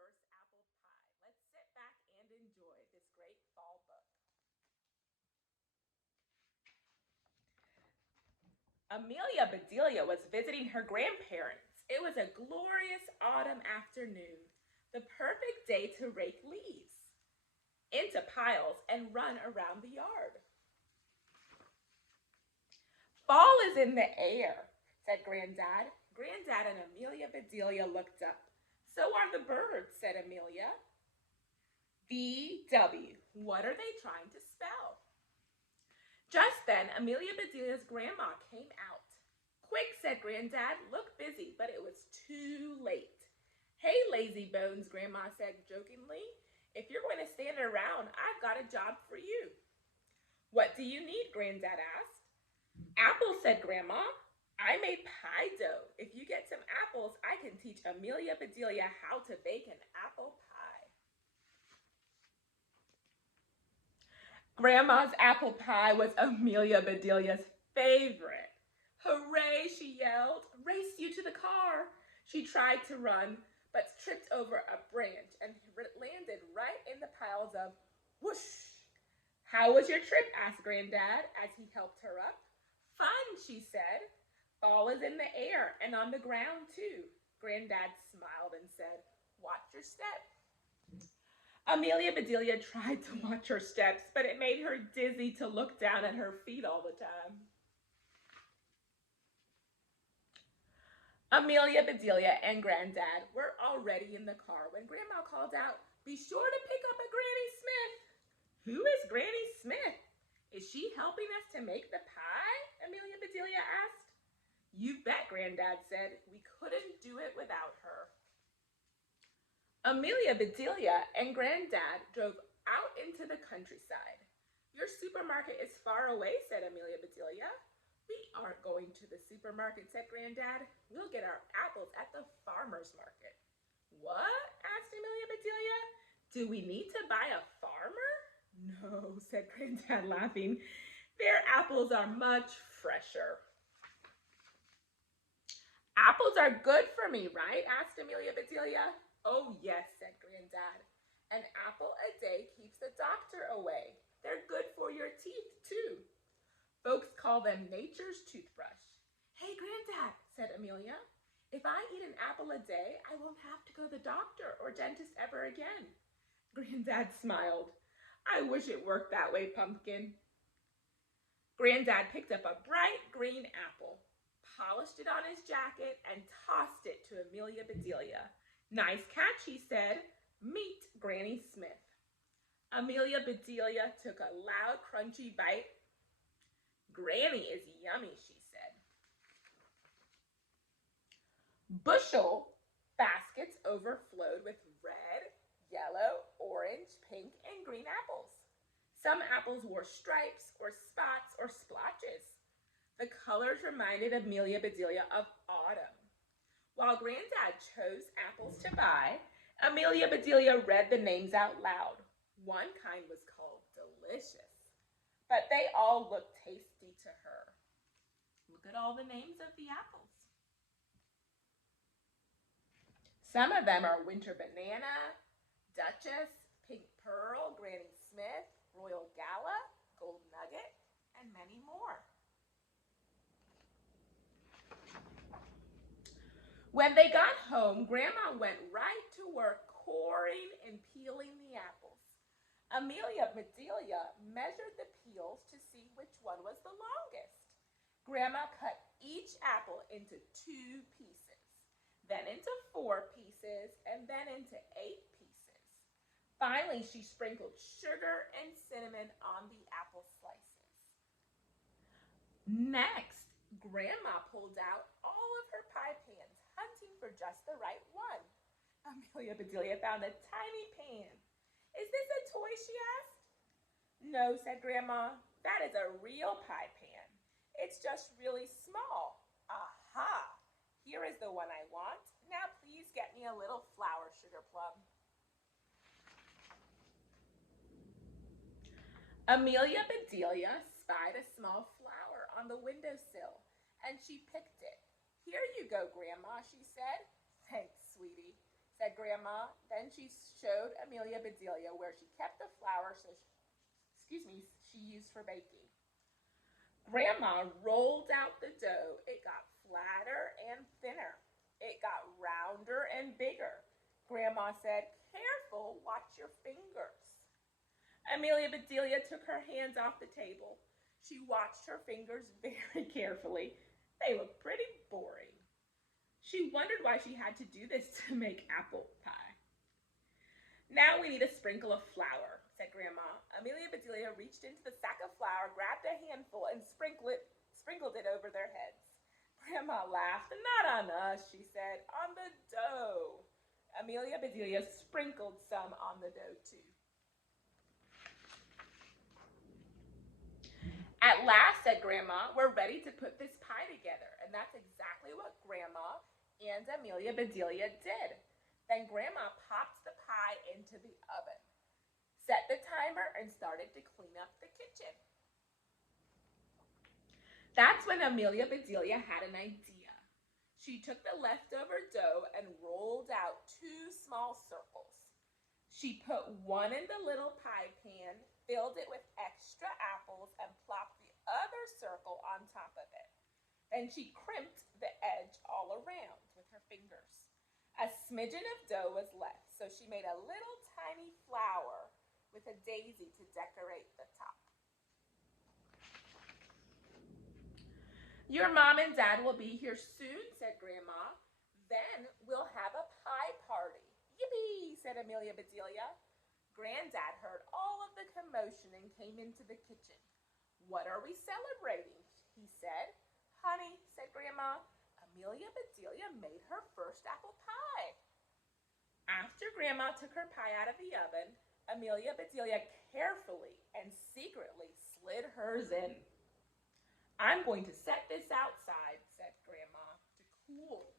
first apple pie. Let's sit back and enjoy this great fall book. Amelia Bedelia was visiting her grandparents. It was a glorious autumn afternoon, the perfect day to rake leaves into piles and run around the yard. Fall is in the air, said Granddad. Granddad and Amelia Bedelia looked up. So are the birds, said Amelia. VW. What are they trying to spell? Just then, Amelia Bedelia's grandma came out. Quick, said Granddad. Look busy, but it was too late. Hey, lazy bones, Grandma said jokingly. If you're going to stand around, I've got a job for you. What do you need? Granddad asked. Apples, said Grandma. I made pie dough. If you get some apples, I can teach Amelia Bedelia how to bake an apple pie. Grandma's apple pie was Amelia Bedelia's favorite. Hooray, she yelled. Race you to the car. She tried to run, but tripped over a branch and landed right in the piles of whoosh. How was your trip? Asked Granddad as he helped her up. Fun, she said. Fall is in the air and on the ground too. Granddad smiled and said, watch your step. Amelia Bedelia tried to watch her steps, but it made her dizzy to look down at her feet all the time. Amelia Bedelia and Granddad were already in the car when Grandma called out, be sure to pick up a Granny Smith. Who is Granny Smith? Is she helping us to make the pie? Amelia Bedelia asked. You bet, Granddad said. We couldn't do it without her. Amelia Bedelia and Granddad drove out into the countryside. Your supermarket is far away, said Amelia Bedelia. We aren't going to the supermarket, said Granddad. We'll get our apples at the farmer's market. What? Asked Amelia Bedelia. Do we need to buy a farmer? No, said Granddad, laughing. Their apples are much fresher. Apples are good for me, right? Asked Amelia Bedelia. Oh, yes, said Granddad. An apple a day keeps the doctor away. They're good for your teeth, too. Folks call them nature's toothbrush. Hey, Granddad, said Amelia. If I eat an apple a day, I won't have to go to the doctor or dentist ever again. Granddad smiled. I wish it worked that way, Pumpkin. Granddad picked up a bright green apple, polished it on his jacket, and tossed it to Amelia Bedelia. Nice catch, he said. Meet Granny Smith. Amelia Bedelia took a loud, crunchy bite. Granny is yummy, she said. Bushel baskets overflowed with red, yellow, orange, pink, and green apples. Some apples wore stripes or spots or splotches. The colors reminded Amelia Bedelia of autumn. While Granddad chose apples to buy, Amelia Bedelia read the names out loud. One kind was called Delicious, but they all looked tasty to her. Look at all the names of the apples. Some of them are Winter Banana, Duchess, Pink Pearl, Granny Smith, Royal Gala, Gold Nugget, and many more. When they got home, Grandma went right to work coring and peeling the apples. Amelia Bedelia measured the peels to see which one was the longest. Grandma cut each apple into 2 pieces, then into 4 pieces, and then into 8 pieces. Finally, she sprinkled sugar and cinnamon on the apple slices. Next, Grandma pulled out all of her pie pans, hunting for just the right one. Amelia Bedelia found a tiny pan. Is this a toy, she asked. No, said Grandma. That is a real pie pan. It's just really small. Aha! Here is the one I want. Now please get me a little flour, Sugar Plum. Amelia Bedelia spied a small flower on the windowsill, and she picked it. Here you go, Grandma, she said. Thanks, sweetie, said Grandma. Then she showed Amelia Bedelia where she kept the flour she used for baking. Grandma rolled out the dough. It got flatter and thinner. It got rounder and bigger. Grandma said, "Careful, watch your fingers." Amelia Bedelia took her hands off the table. She watched her fingers very carefully. They looked pretty boring. She wondered why she had to do this to make apple pie. "Now we need a sprinkle of flour," said Grandma. Amelia Bedelia reached into the sack of flour, grabbed a handful, and sprinkled it over their heads. Grandma laughed. "Not on us," she said, "on the dough." Amelia Bedelia sprinkled some on the dough too. "At last," said Grandma, "we're ready to put this pie together." And that's exactly what Grandma and Amelia Bedelia did. Then Grandma popped the pie into the oven, set the timer, and started to clean up the kitchen. That's when Amelia Bedelia had an idea. She took the leftover dough and rolled out 2 small circles. She put one in the little pie pan, filled it with extra apples, and plopped the other circle on top of it. Then she crimped the edge all around with her fingers. A smidgen of dough was left, so she made a little tiny flower with a daisy to decorate the top. "Your mom and dad will be here soon," said Grandma. "Then we'll have a pie party." "Yippee," said Amelia Bedelia. Granddad heard all of the commotion and came into the kitchen. "What are we celebrating?" he said. "Honey," said Grandma, "Amelia Bedelia made her first apple pie." After Grandma took her pie out of the oven, Amelia Bedelia carefully and secretly slid hers in. "I'm going to set this outside," said Grandma, "to cool."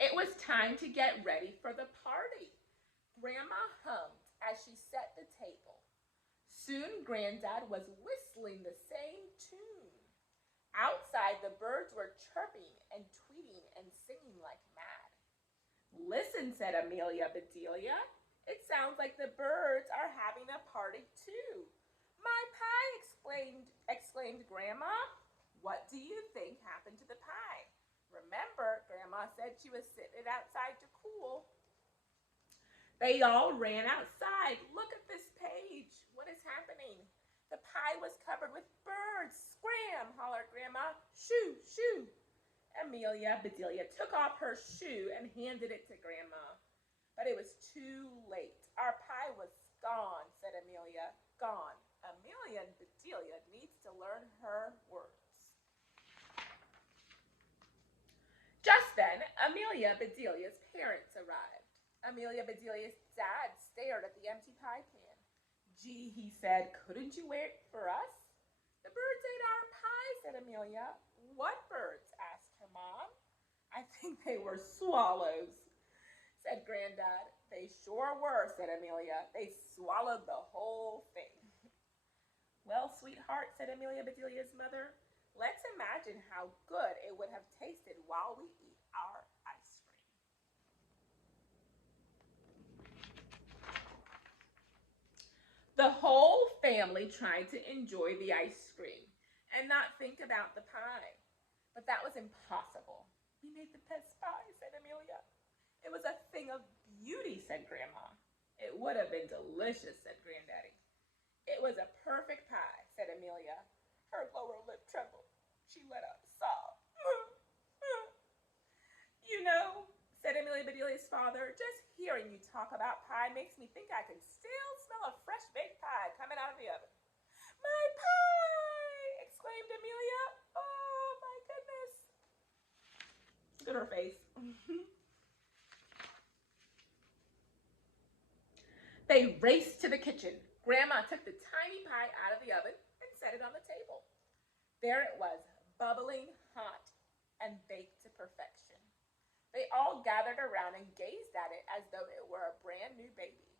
It was time to get ready for the party. Grandma hummed as she set the table. Soon Granddad was whistling the same tune. Outside, the birds were chirping and tweeting and singing like mad. "Listen," said Amelia Bedelia. "It sounds like the birds are having a party too." "My pie!" exclaimed Grandma. "What do you think happened to the pie?" Remember, Grandma said she was sitting it outside to cool. They all ran outside. "Look at this page. What is happening?" The pie was covered with birds. "Scram!" hollered Grandma. "Shoo, shoo!" Amelia Bedelia took off her shoe and handed it to Grandma. But it was too late. "Our pie was gone," said Amelia. "Gone." Amelia Bedelia needs to learn her words. Just then, Amelia Bedelia's parents arrived. Amelia Bedelia's dad stared at the empty pie pan. "Gee," he said, "couldn't you wait for us?" "The birds ate our pie," said Amelia. "What birds?" asked her mom. "I think they were swallows," said Granddad. "They sure were," said Amelia. "They swallowed the whole thing." "Well, sweetheart," said Amelia Bedelia's mother, "let's imagine how good it would have tasted while we eat our ice cream." The whole family tried to enjoy the ice cream and not think about the pie. But that was impossible. "We made the best pie," said Amelia. "It was a thing of beauty," said Grandma. "It would have been delicious," said Granddaddy. "It was a perfect pie," said Amelia. Her lower lip trembled. She let out a sob. "You know," said Amelia Bedelia's father, "just hearing you talk about pie makes me think I can still smell a fresh baked pie coming out of the oven." "My pie!" exclaimed Amelia. "Oh, my goodness." Look at her face. They raced to the kitchen. Grandma took the tiny pie out of the oven and set it on the table. There it was, bubbling hot and baked to perfection. They all gathered around and gazed at it as though it were a brand new baby.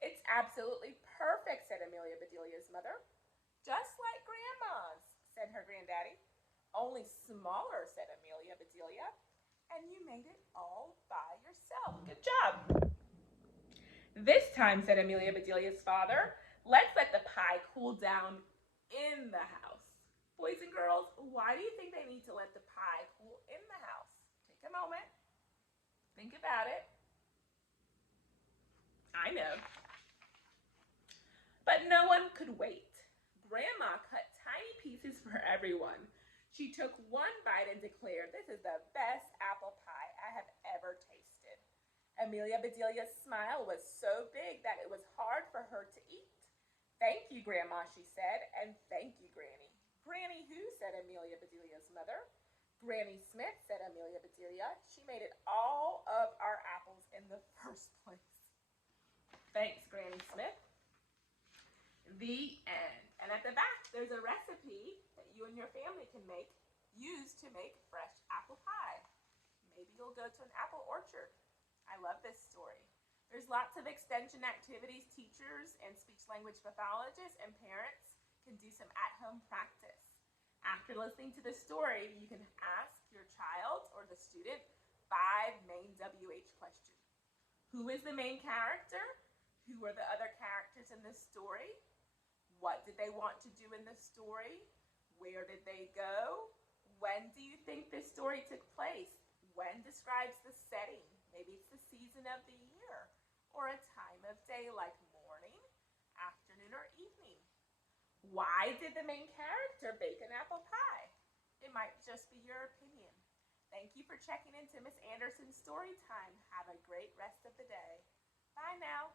"It's absolutely perfect," said Amelia Bedelia's mother. "Just like Grandma's," said her granddaddy. Only smaller, said Amelia Bedelia. And you made it all by yourself. Good job. This time, said Amelia Bedelia's father, let's let the pie cool down in the house. Boys and girls, why do you think they need to let the pie cool in the house? Take a moment. Think about it. I know. But no one could wait. Grandma cut tiny pieces for everyone. She took one bite and declared, this is the best apple pie I have ever tasted. Amelia Bedelia's smile was so big that it was hard for her to eat. Thank you, Grandma, she said, and thank you, Granny. Granny who? Said Amelia Bedelia's mother. Granny Smith, said Amelia Bedelia. She made it all of our apples in the first place. Thanks, Granny Smith. The end. And at the back, there's a recipe that you and your family can use to make fresh apple pie. Maybe you'll go to an apple orchard. I love this story. There's lots of extension activities teachers and speech-language pathologists and parents can do some at-home practice. After listening to the story, you can ask your child or the student 5 main WH questions. Who is the main character? Who are the other characters in this story? What did they want to do in the story? Where did they go? When do you think this story took place? When describes the setting? Maybe it's the season of the year or a time of day like morning, afternoon, or evening. Why did the main character bake an apple pie? It might just be your opinion. Thank you for checking into Miss Anderson's story time. Have a great rest of the day. Bye now.